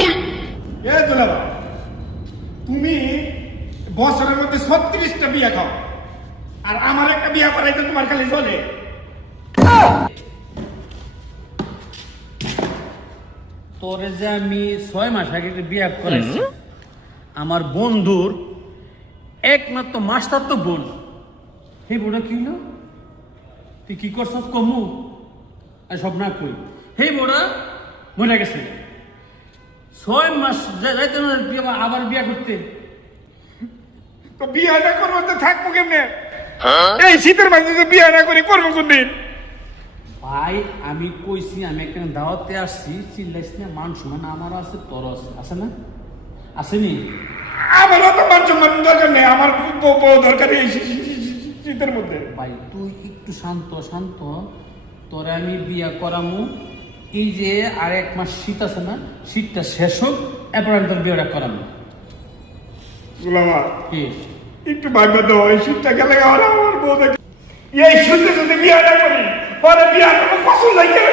এ দুলাভাই, তুমি বছরের মধ্যে 36টা বিয়া খাও, আর আমার একটা বিয়া করাইতে তোমার খালি চলে। তোরে যে আমি 6 মাস আগে একটা বিয়া করাইছি, আমার বন্ধুর একমাত্র মাস্টার তো বোন। হে বোনা কি হলো, তুই কি করছস কমু আর সব না কই। হে বোনা মরে গেছে, 6 মাস যাইতে না আবার বিয়া করতে। তো বিয়া না করবো তো থাকবো কেমনে? এই শীতের মাঝে যে বিয়া না করি করবো কোন দিন? ভাই আমি কইছি আমি একটা দাওয়াতে আসছি, চিল্লাইস না, মান সম্মান আমারও আছে তোরও আছে, আছে না? আসেনি? আমারও তো মান সম্মান দরকার নেই, আমার বউ দরকার এই শীতের মধ্যে। ভাই তুই একটু শান্ত শান্ত, তোরে আমি বিয়া করামু। এই যে আর 1 মাস শীত আছে না, শীতটা শেষ হোক, এরপর আমি তোর বিয়েটা করামু। দুলাভাই কি একটু ভাববে তো, এই শীতটা গেলে আমার বউ দেখে এই শীতে যদি বিয়া না করি, পরে বিয়া করবো কসম লাগে।